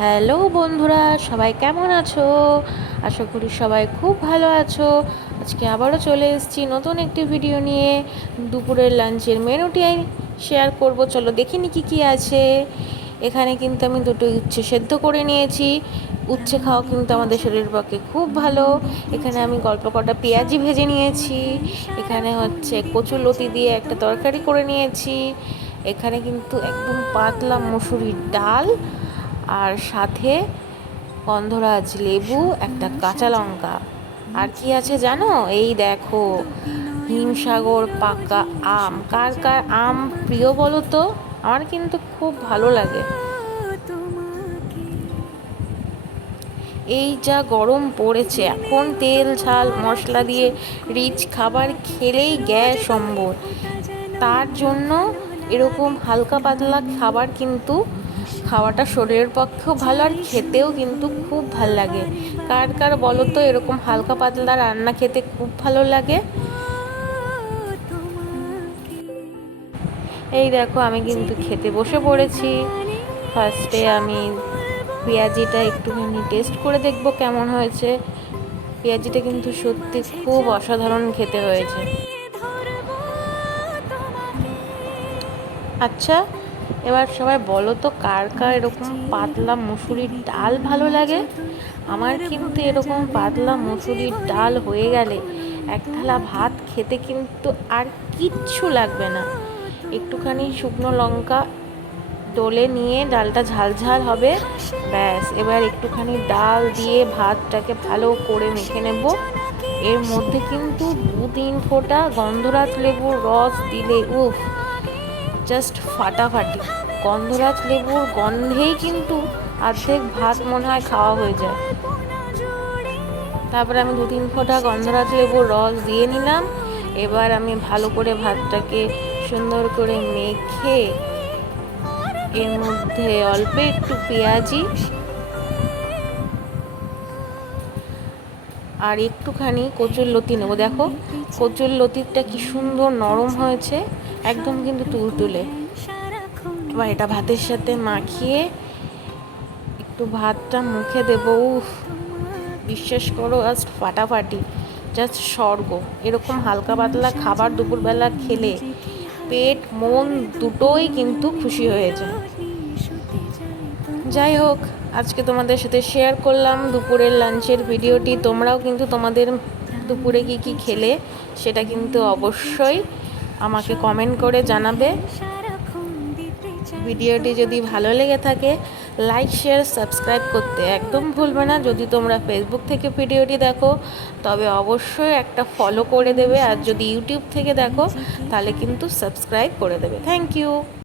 Hello বন্ধুরা, সবাই কেমন আছো? আশা করি সবাই খুব ভালো আছো। আজকে আবারও চলে এসেছি নতুন একটি ভিডিও নিয়ে। দুপুরের লাঞ্চের মেনুটি শেয়ার করব। চলো দেখিনি কি কি আছে। এখানে কিন্তু আমি দুটো উচ্ছে সেদ্ধ করে নিয়েছি। উচ্ছে খাওয়া কিন্তু আমাদের শরীরের পক্ষে খুব ভালো। এখানে আমি গল্প কটা পেঁয়াজি ভেজে নিয়েছি। এখানে হচ্ছে কচু লতি দিয়ে একটা তরকারি করে নিয়েছি। এখানে কিন্তু একদম পাতলা মুসুরির ডাল। আর সাথে গন্ধরাজ লেবু, একটা কাঁচা লঙ্কা। আর কি আছে জানো? এই দেখো, হিমসাগর পাকা আম। কার কার আম প্রিয় বলো তো? আমার কিন্তু খুব ভালো লাগে। এই যা গরম পড়েছে, এখন তেল, ঝাল, মশলা দিয়ে রিচ খাবার খেলেই গ্যাস সম্বর তার জন্য এরকম হালকা পাতলা খাবার কিন্তু খাওয়াটা শরীরের পক্ষেও ভালো আর খেতেও কিন্তু খুব ভালো লাগে। কার কার বলো তো এরকম হালকা পাতলা রান্না খেতে খুব ভালো লাগে? এই দেখো আমি কিন্তু খেতে বসে পড়েছি। ফার্স্টে আমি পেঁয়াজিটা একটুখানি টেস্ট করে দেখব কেমন হয়েছে। পেঁয়াজিটা কিন্তু সত্যি খুব অসাধারণ খেতে হয়েছে। আচ্ছা এবার সবাই বলো তো, কার কার এরকম পাতলা মুসুরির ডাল ভালো লাগে? আমার কিন্তু এরকম পাতলা মুসুরির ডাল হয়ে গেলে এক থালা ভাত খেতে কিন্তু আর কিচ্ছু লাগবে না। একটুখানি শুকনো লঙ্কা ডলে নিয়ে ডালটা ঝাল ঝাল হবে। ব্যাস, এবার একটুখানি ডাল দিয়ে ভাতটাকে ভালো করে মেখে নেব। এর মধ্যে কিন্তু দু তিন ফোঁটা গন্ধরাজ লেবুর রস দিলে, উফ! জাস্ট ফাটাফাটি। গন্ধরাজ লেবুর গন্ধেই কিন্তু অর্ধেক ভাত মনে হয় খাওয়া হয়ে যায়। তারপরে আমি দু তিন ফোঁটা গন্ধরাজ লেবুর রস দিয়ে নিলাম। এবার আমি ভালো করে ভাতটাকে সুন্দর করে মেখে এর মধ্যে অল্প একটু পেঁয়াজি আর একটুখানি কচুর লতি নেব। দেখো, কচুর লতিটা কি সুন্দর নরম হয়েছে। একদম কিন্তু তুলতুলে এবার এটা ভাতের সাথে মাখিয়ে একটু ভাতটা মুখে দেবো। উফ, বিশ্বাস করো জাস্ট ফাটাফাটি জাস্ট স্বর্গ। এরকম হালকা পাতলা খাবার দুপুরবেলা খেলে পেট, মন দুটোই কিন্তু খুশি হয়ে যায়। যাই হোক, আজকে তোমাদের সাথে শেয়ার করলাম দুপুরের লাঞ্চের ভিডিওটি তোমরাও কিন্তু তোমাদের দুপুরে কি কি খেলে, সেটা কিন্তু অবশ্যই আমাকে কমেন্ট করে জানাবে। ভিডিওটি যদি ভালো লেগে থাকে লাইক শেয়ার সাবস্ক্রাইব করতে একদম ভুলবে না। যদি তোমরা ফেসবুক থেকে ভিডিওটি দেখো, তবে অবশ্যই একটা ফলো করে দেবে। আর যদি ইউটিউব থেকে দেখো, তাহলে কিন্তু সাবস্ক্রাইব করে দেবে। Thank you